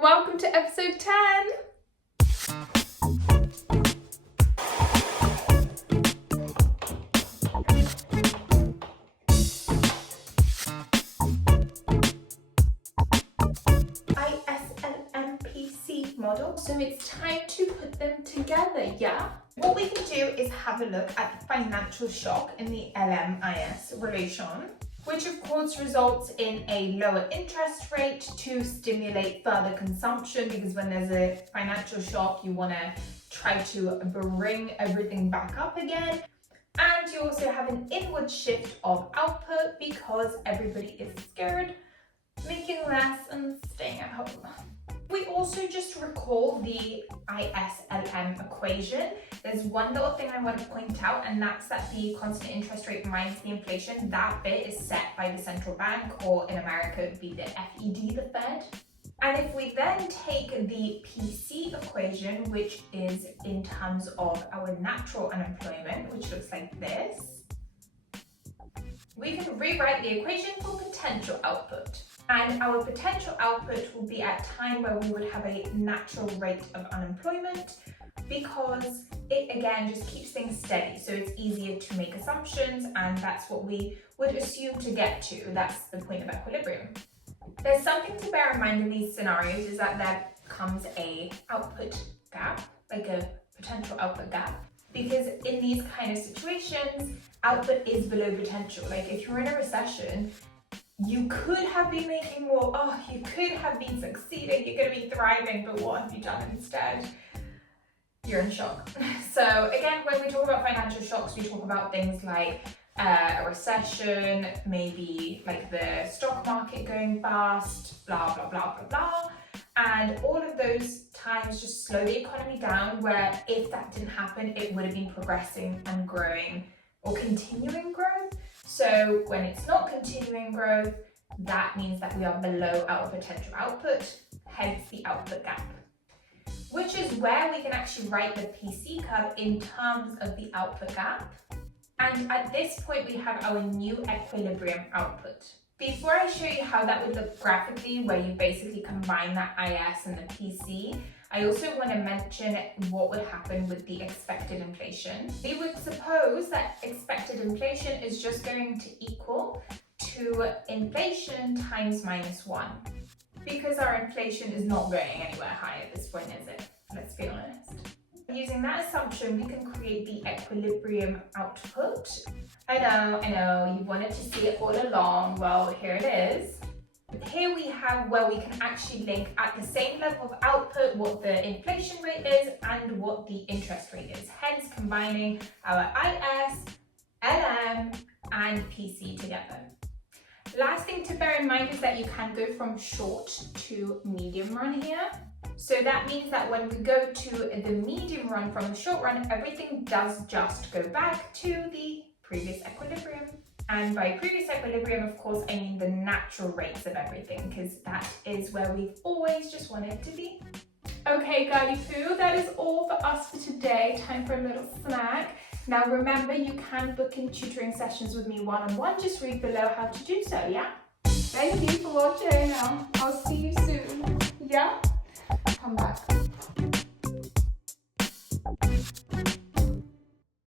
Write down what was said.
Welcome to episode 10. ISLMPC model. So it's time to put them together, yeah? What we can do is have a look at the financial shock in the LMIS relation, which of course results in a lower interest rate to stimulate further consumption, because when there's a financial shock, you want to try to bring everything back up again. And you also have an inward shift of output because everybody is scared, making less and staying at home. We also just recall the ISLM equation. There's one little thing I want to point out, and that's that the constant interest rate minus the inflation, that bit is set by the central bank, or in America it would be the FED, the Fed. And if we then take the PC equation, which is in terms of our natural unemployment, which looks like this, we can rewrite the equation for potential output. And our potential output will be at a time where we would have a natural rate of unemployment, because it again just keeps things steady. So it's easier to make assumptions, and that's what we would assume to get to. That's the point of equilibrium. There's something to bear in mind in these scenarios, is that there comes a output gap, like a potential output gap. Because in these kind of situations, output is below potential. Like if you're in a recession, you could have been making more, you could have been succeeding, you're going to be thriving, but what have you done instead? You're in shock. So again, when we talk about financial shocks, we talk about things like a recession, maybe like the stock market going bust, blah, blah, blah, blah, blah. And all of those times just slow the economy down, where if that didn't happen, it would have been progressing and growing or continuing growth. So when it's not continuing growth, that means that we are below our potential output, hence the output gap, which is where we can actually write the PC curve in terms of the output gap. And at this point, we have our new equilibrium output. Before I show you how that would look graphically, where you basically combine that IS and the PC, I also want to mention what would happen with the expected inflation. We would suppose that expected inflation is just going to equal to inflation times -1, because our inflation is not going anywhere high at this point, is it? Let's be honest. Using that assumption, we can create the equilibrium output. I know, you wanted to see it all along. Well, here it is. Here we have where we can actually link at the same level of output what the inflation rate is and what the interest rate is, hence combining our IS, LM, and PC together. Last thing to bear in mind is that you can go from short to medium run here. So that means that when we go to the medium run from the short run, everything does just go back to the previous equilibrium. And by previous equilibrium, of course, I mean the natural rates of everything, because that is where we've always just wanted to be. Okay, girly poo, that is all for us for today. Time for a little snack. Now remember, you can book in tutoring sessions with me one-on-one. Just read below how to do so, yeah? Thank you for watching. I'll see you soon. Yeah? Come back.